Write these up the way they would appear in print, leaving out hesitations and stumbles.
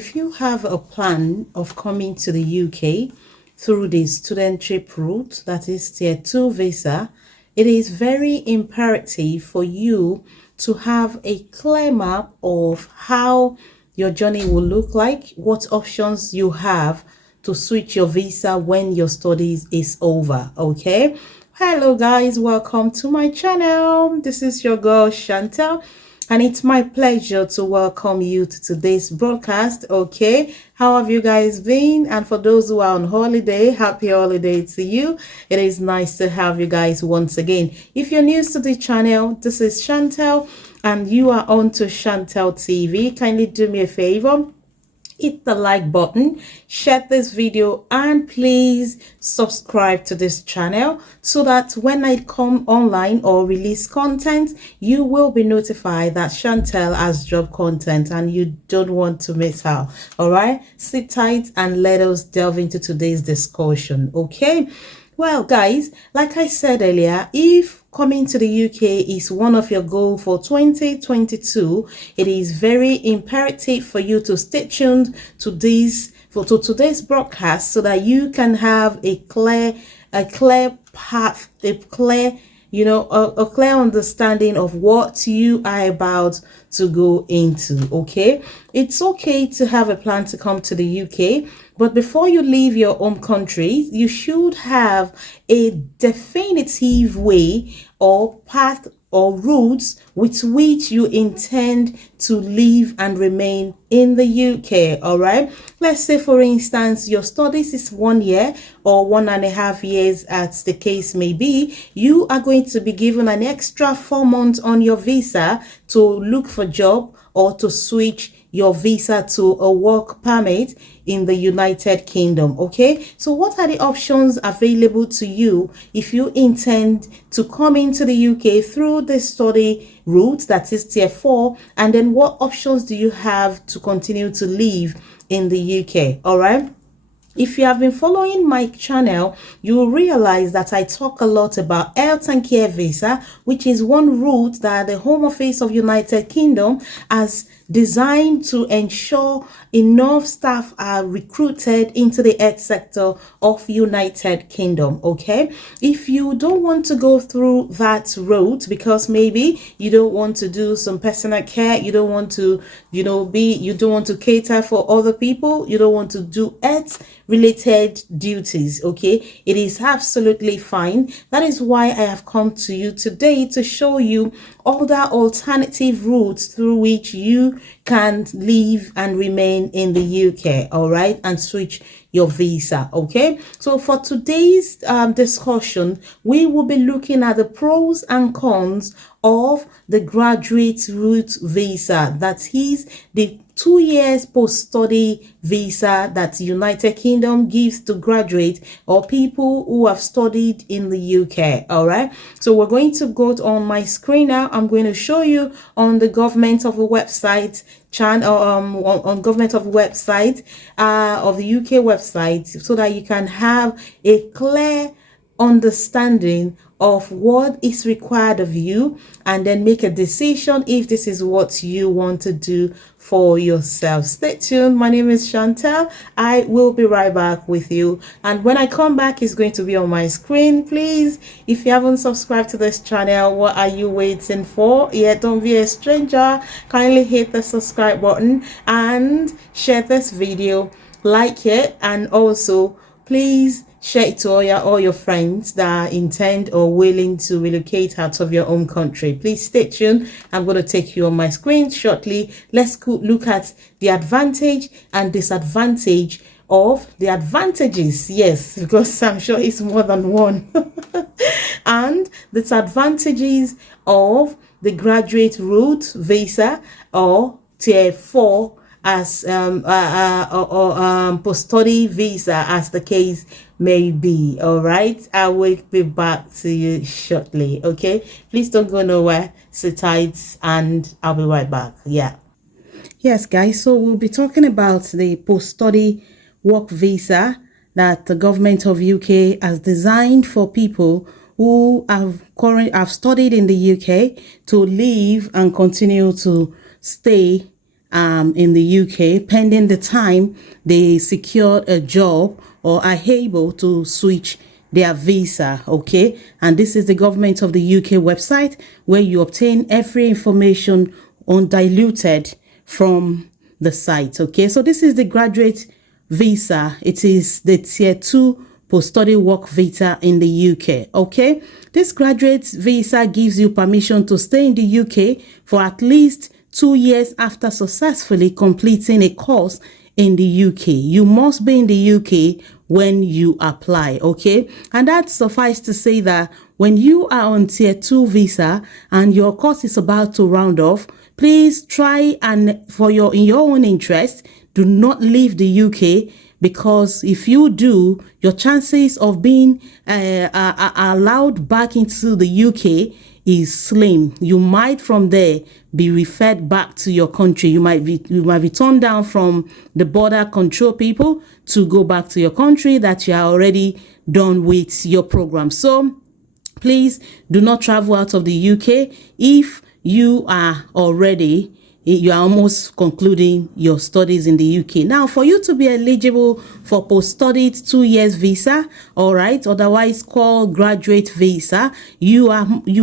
if you have a plan of coming to the UK through the student trip route, that is tier 2 visa, it is very imperative for you to have a clear map of how your journey will look like, what options you have to switch your visa when your studies is over. Okay, hello guys, welcome to my channel. This is your girl Shantel, and it's my pleasure to welcome you to today's broadcast. Okay, how have you guys been? And for those who are on holiday, happy holiday to you. It is nice to have you guys once again. If you're new to the channel, this is Shantel and you are on to Shantel TV. Kindly do me a favor, hit the like button, share this video, and please subscribe to this channel so that when I come online or release content, you will be notified that Shantel has dropped content and you don't want to miss out. All right, sit tight and let us delve into today's discussion. Okay, well guys, like I said earlier, if coming to the UK is one of your goals for 2022, it is very imperative for you to stay tuned to today's broadcast so that you can have a clear path, a clear a clear understanding of what you are about to go into. Okay, it's okay to have a plan to come to the UK, but before you leave your home country, you should have a definitive way or path or routes with which you intend to live and remain in the UK. All right, let's say for instance your studies is 1 year or 1.5 years as the case may be. You are going to be given an extra 4 months on your visa to look for job or to switch your visa to a work permit in the United Kingdom. Okay, so what are the options available to you if you intend to come into the UK through the study route, that is tier 4, and then what options do you have to continue to live in the UK? All right, if you have been following my channel, you will realize that I talk a lot about health and care visa, which is one route that the Home Office of United Kingdom has designed to ensure enough staff are recruited into the health sector of United Kingdom. Okay, if you don't want to go through that route because maybe you don't want to do some personal care, you don't want to you don't want to cater for other people, you don't want to do health related duties, okay, it is absolutely fine. That is why I have come to you today to show you other alternative routes through which you can live and remain in the UK, all right, and switch your visa. Okay, so for today's discussion, we will be looking at the pros and cons of the graduate route visa, that is the 2 years post-study visa that the United Kingdom gives to graduate or people who have studied in the UK. All right, so we're going to go on my screen now. I'm going to show you on the government of a website channel on government of website of the UK website, so that you can have a clear understanding of what is required of you and then make a decision if this is what you want to do for yourself. Stay tuned. My name is Shantel. I will be right back with you, and when I come back, it's going to be on my screen. Please, if you haven't subscribed to this channel, what are you waiting for? Yeah, don't be a stranger. Kindly hit the subscribe button and share this video, like it, and also please share it to all your friends that intend or willing to relocate out of your own country. Please stay tuned. I'm going to take you on my screen shortly. Let's look at the advantage and disadvantage of the advantages. Yes, because I'm sure it's more than one. And the disadvantages of the graduate route visa or tier 4 as post-study visa, as the case may be. All right, I will be back to you shortly. Okay, please don't go nowhere, sit tight, and I'll be right back. Yeah, yes guys, so we'll be talking about the post-study work visa that the government of UK has designed for people who have studied in the UK to live and continue to stay in the UK, pending the time they secured a job or are able to switch their visa. Okay, and this is the government of the UK website where you obtain every information undiluted from the site. Okay, so this is the graduate visa. It is the tier 2 post-study work visa in the UK. Okay, this graduate visa gives you permission to stay in the UK for at least 2 years after successfully completing a course in the UK. You must be in the UK when you apply. Okay, and that suffice to say that when you are on tier 2 visa and your course is about to round off, please try and in your own interest, do not leave the UK, because if you do, your chances of being allowed back into the UK is slim. You might from there be referred back to your country. You might be turned down from the border control people to go back to your country that you are already done with your program. So please do not travel out of the UK if you are almost concluding your studies in the UK. Now, for you to be eligible for post-studied 2 years visa, all right, otherwise called graduate visa, you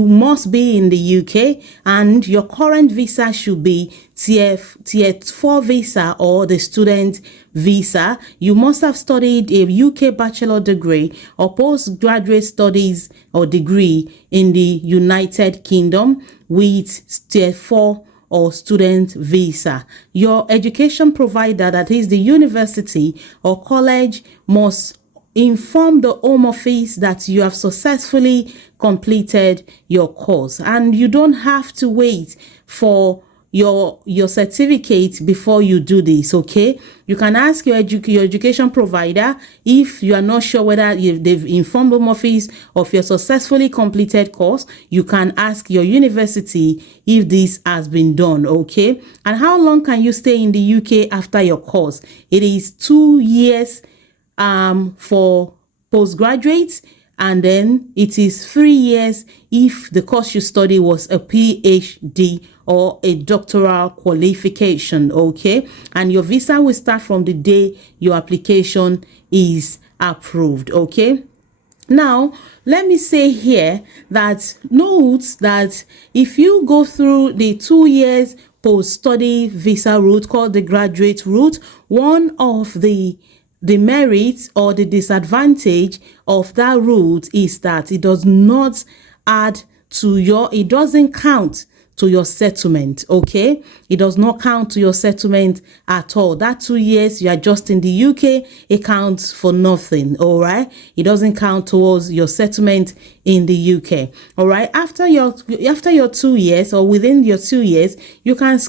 must be in the UK, and your current visa should be tier 4 visa or the student visa. You must have studied a UK bachelor degree or postgraduate studies or degree in the United Kingdom with tier 4 or student visa. Your education provider, that is the university or college, must inform the Home Office that you have successfully completed your course, and you don't have to wait for your certificate before you do this. Okay, you can ask your education provider if you are not sure whether they've informed Home Office of your successfully completed course. You can ask your university if this has been done. Okay, and how long can you stay in the UK after your course? It is 2 years for postgraduates, and then it is 3 years if the course you study was a PhD or a doctoral qualification. Okay, and your visa will start from the day your application is approved. Okay, now let me say here that note that if you go through the 2 years post-study visa route called the graduate route, one of the merits or the disadvantage of that route is that it does not it doesn't count to your settlement. Okay, it does not count to your settlement at all. That 2 years you are just in the UK, it counts for nothing. All right, it doesn't count towards your settlement in the UK. All right, after your 2 years or within your 2 years, you can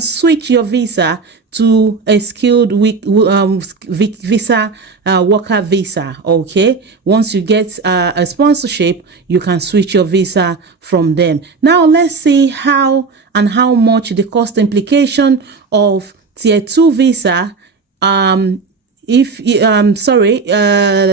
switch your visa to a skilled visa, worker visa. Okay, once you get a sponsorship, you can switch your visa from them. Now let's see how much the cost implication of tier 2 visa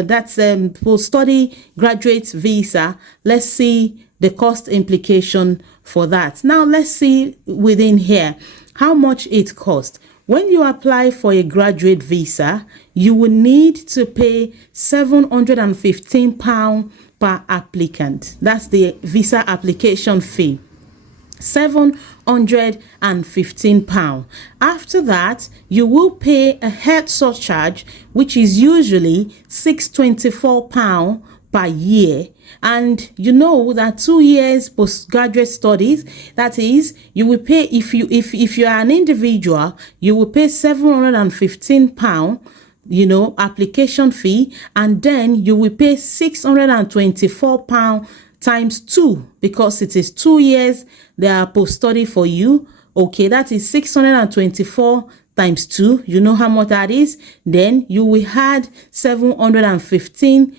that's post-study graduate visa. Let's see the cost implication for that. Now let's see within here how much it costs. When you apply for a graduate visa, you will need to pay £715 per applicant. That's the visa application fee. £715. After that, you will pay a head surcharge, which is usually £624 per year. And you know that 2 years postgraduate studies, that is, you will pay, if you are an individual, you will pay £715, application fee, and then you will pay £624 times 2, because it is 2 years they are post-study for you. Okay, that is 624 times 2. You know how much that is. Then you will add 715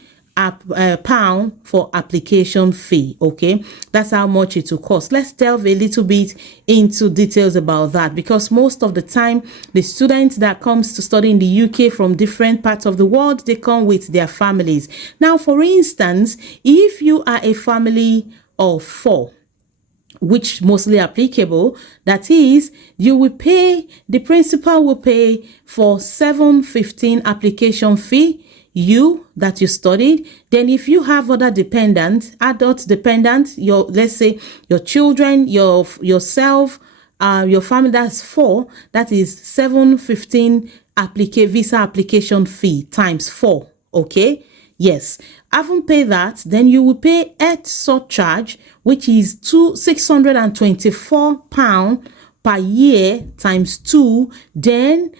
pound for application fee. Okay, that's how much it will cost. Let's delve a little bit into details about that, because most of the time the students that comes to study in the UK from different parts of the world, they come with their families. Now, for instance, if you are a family of 4, which mostly applicable, that is, you will pay, the principal will pay for 715 application fee, you that you studied. Then if you have other dependents, adult dependents, your, let's say your children, yourself, your family, that's 4, that is 715 visa application fee times 4. Okay, yes. Haven't paid that, then you will pay health surcharge, which is £624 per year times 2, then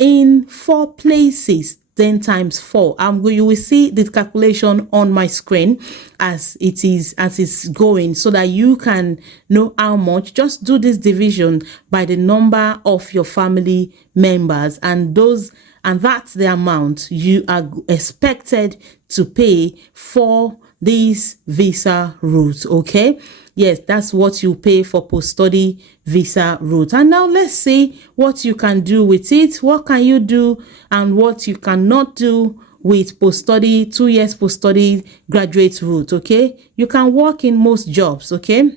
in 4 places, then times 4. You will see the calculation on my screen as it's going, so that you can know how much. Just do this division by the number of your family members, and that's the amount you are expected to pay for this visa route. Okay, yes, that's what you pay for post-study visa route. And now let's see what you can do with it. What can you do and what you cannot do with post-study, 2 years post-study graduate route. Okay, you can work in most jobs. Okay,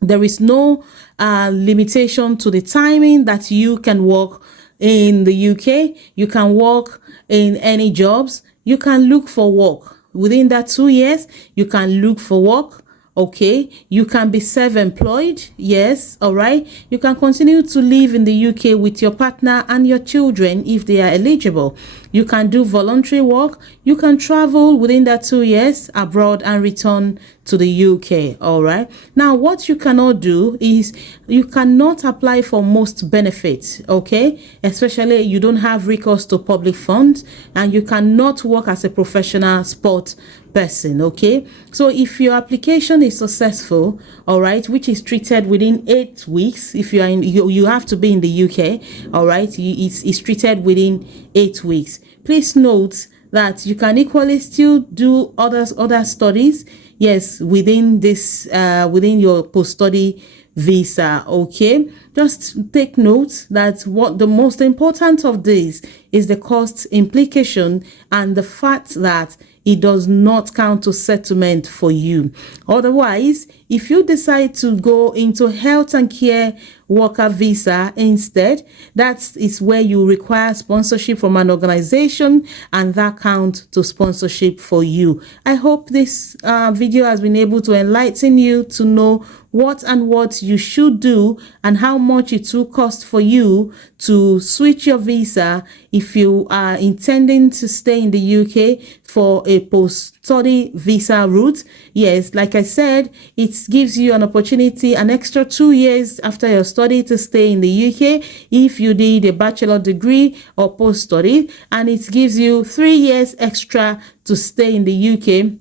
there is no limitation to the timing that you can work in the UK. You can work in any jobs. You can look for work within that 2 years. You can look for work. Okay, you can be self-employed. Yes, all right. You can continue to live in the UK with your partner and your children if they are eligible. You can do voluntary work. You can travel within that 2 years abroad and return to the UK. All right. Now, what you cannot do is you cannot apply for most benefits. Okay, especially you don't have recourse to public funds, and you cannot work as a professional sport person. Okay, so if your application is successful, all right, which is treated within 8 weeks, if you are in, you have to be in the UK. All right, it's treated within 8 weeks. Please note that you can equally still do other studies, yes, within this within your post-study visa. Okay, just take note that what the most important of this is the cost implication and the fact that it does not count to settlement for you. Otherwise, if you decide to go into health and care worker visa instead, that is where you require sponsorship from an organization, and that counts to sponsorship for you. I hope this video has been able to enlighten you to know what you should do and how much it will cost for you to switch your visa if you are intending to stay in the UK for a post-study visa route. Yes, like I said, it gives you an opportunity, an extra 2 years after your study to stay in the UK if you did a bachelor degree or post-study, and it gives you 3 years extra to stay in the UK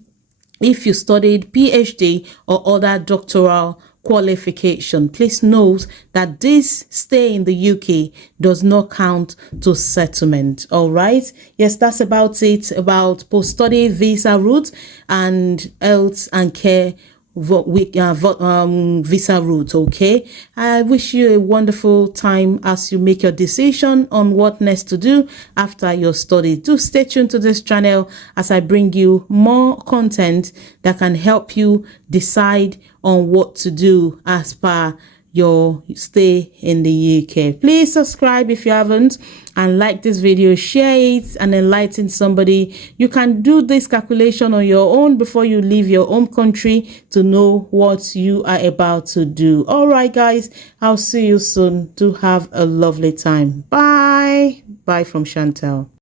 if you studied PhD or other doctoral qualification. Please note that this stay in the UK does not count to settlement. All right, yes, that's about it about post-study visa route and health and care visa route. Okay, I wish you a wonderful time as you make your decision on what next to do after your study. Do stay tuned to this channel as I bring you more content that can help you decide on what to do as per your stay in the UK. Please subscribe if you haven't, and like this video, share it and enlighten somebody. You can do this calculation on your own before you leave your home country to know what you are about to do. All right, guys, I'll see you soon. Do have a lovely time. Bye from Shantel.